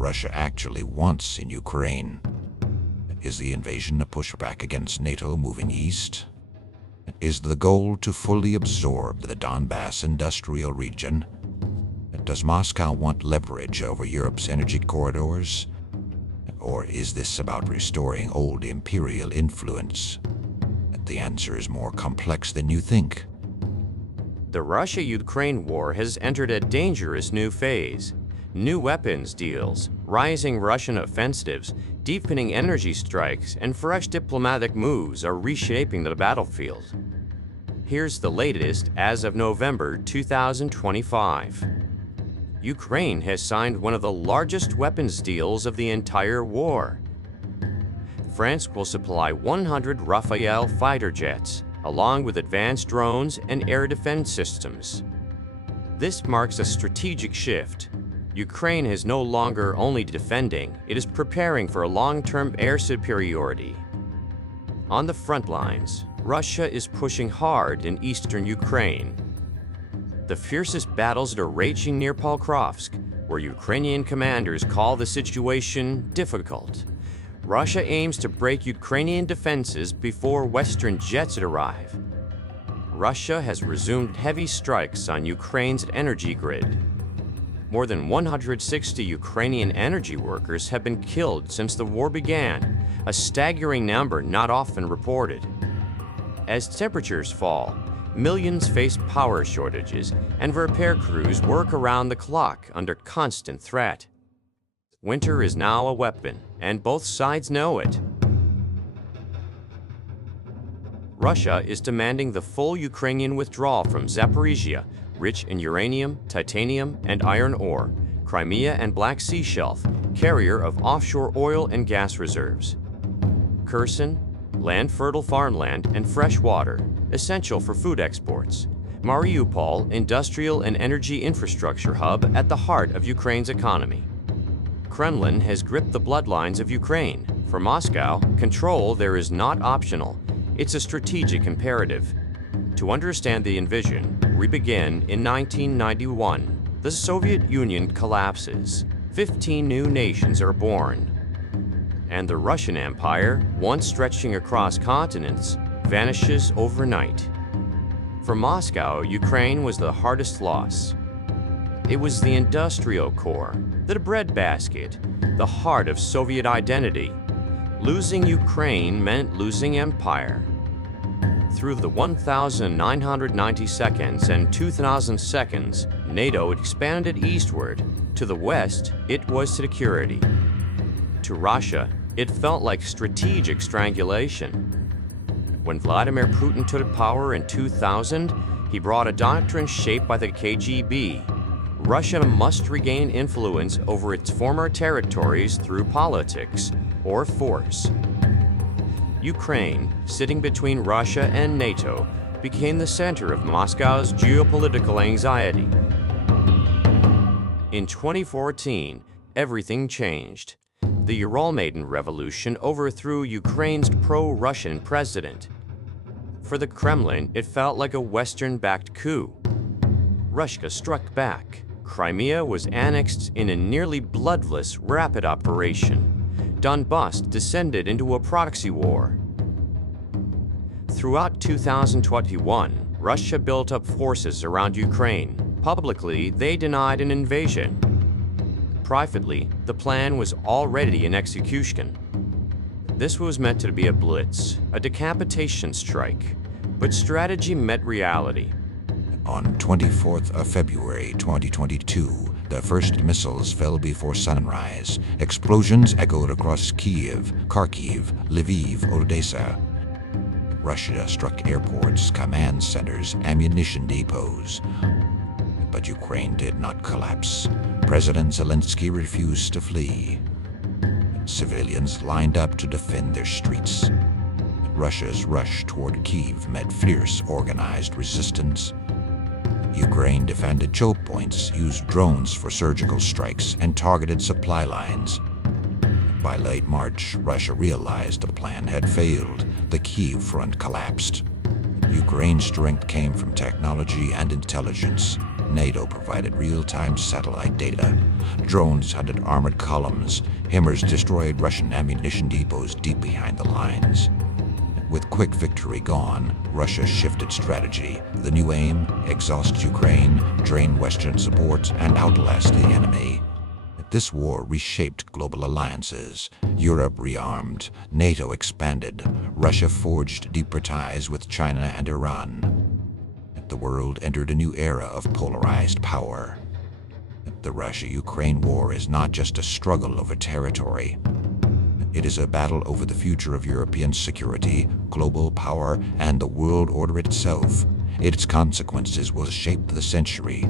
Russia actually wants in Ukraine. Is the invasion a pushback against NATO moving east? Is the goal to fully absorb the Donbas industrial region? Does Moscow want leverage over Europe's energy corridors? Or is this about restoring old imperial influence? The answer is more complex than you think. The Russia-Ukraine war has entered a dangerous new phase. New weapons deals, rising Russian offensives, deepening energy strikes, and fresh diplomatic moves are reshaping the battlefield. Here's the latest as of November 2025. Ukraine has signed one of the largest weapons deals of the entire war. France will supply 100 Rafale fighter jets, along with advanced drones and air defense systems. This marks a strategic shift. Ukraine is no longer only defending, it is preparing for a long-term air superiority. On the front lines, Russia is pushing hard in eastern Ukraine. The fiercest battles are raging near Pokrovsk, where Ukrainian commanders call the situation difficult. Russia aims to break Ukrainian defenses before Western jets arrive. Russia has resumed heavy strikes on Ukraine's energy grid. More than 160 Ukrainian energy workers have been killed since the war began, a staggering number not often reported. As temperatures fall, millions face power shortages, and repair crews work around the clock under constant threat. Winter is now a weapon, and both sides know it. Russia is demanding the full Ukrainian withdrawal from Zaporizhzhia, rich in uranium, titanium, and iron ore, Crimea and Black Sea Shelf, carrier of offshore oil and gas reserves. Kherson, land-fertile farmland and fresh water, essential for food exports. Mariupol, industrial and energy infrastructure hub at the heart of Ukraine's economy. Kremlin has gripped the bloodlines of Ukraine. For Moscow, control there is not optional. It's a strategic imperative. To understand the invasion, we begin in 1991. The Soviet Union collapses. 15 new nations are born. And the Russian Empire, once stretching across continents, vanishes overnight. For Moscow, Ukraine was the hardest loss. It was the industrial core, the breadbasket, the heart of Soviet identity. Losing Ukraine meant losing empire. Through the 1,990 seconds and 2,000 seconds, NATO expanded eastward. To the west, it was security. To Russia, it felt like strategic strangulation. When Vladimir Putin took power in 2000, he brought a doctrine shaped by the KGB. Russia must regain influence over its former territories through politics or force. Ukraine, sitting between Russia and NATO, became the center of Moscow's geopolitical anxiety. In 2014, everything changed. The Uralmaiden Revolution overthrew Ukraine's pro-Russian president. For the Kremlin, it felt like a Western-backed coup. Russia struck back. Crimea was annexed in a nearly bloodless, rapid operation. Donbas descended into a proxy war. Throughout 2021, Russia built up forces around Ukraine. Publicly, they denied an invasion. Privately, the plan was already in execution. This was meant to be a blitz, a decapitation strike, but strategy met reality. On 24th of February 2022, the first missiles fell before sunrise. Explosions echoed across Kyiv, Kharkiv, Lviv, Odessa. Russia struck airports, command centers, ammunition depots. But Ukraine did not collapse. President Zelensky refused to flee. Civilians lined up to defend their streets. Russia's rush toward Kyiv met fierce organized resistance. Ukraine defended choke points, used drones for surgical strikes, and targeted supply lines. By late March, Russia realized the plan had failed. The Kyiv front collapsed. Ukraine's strength came from technology and intelligence. NATO provided real-time satellite data. Drones hunted armored columns. HIMARS destroyed Russian ammunition depots deep behind the lines. With quick victory gone, Russia shifted strategy. The new aim: exhaust Ukraine, drain Western support, and outlast the enemy. This war reshaped global alliances. Europe rearmed, NATO expanded, Russia forged deeper ties with China and Iran. The world entered a new era of polarized power. The Russia-Ukraine war is not just a struggle over territory. It is a battle over the future of European security, global power, and the world order itself. Its consequences will shape the century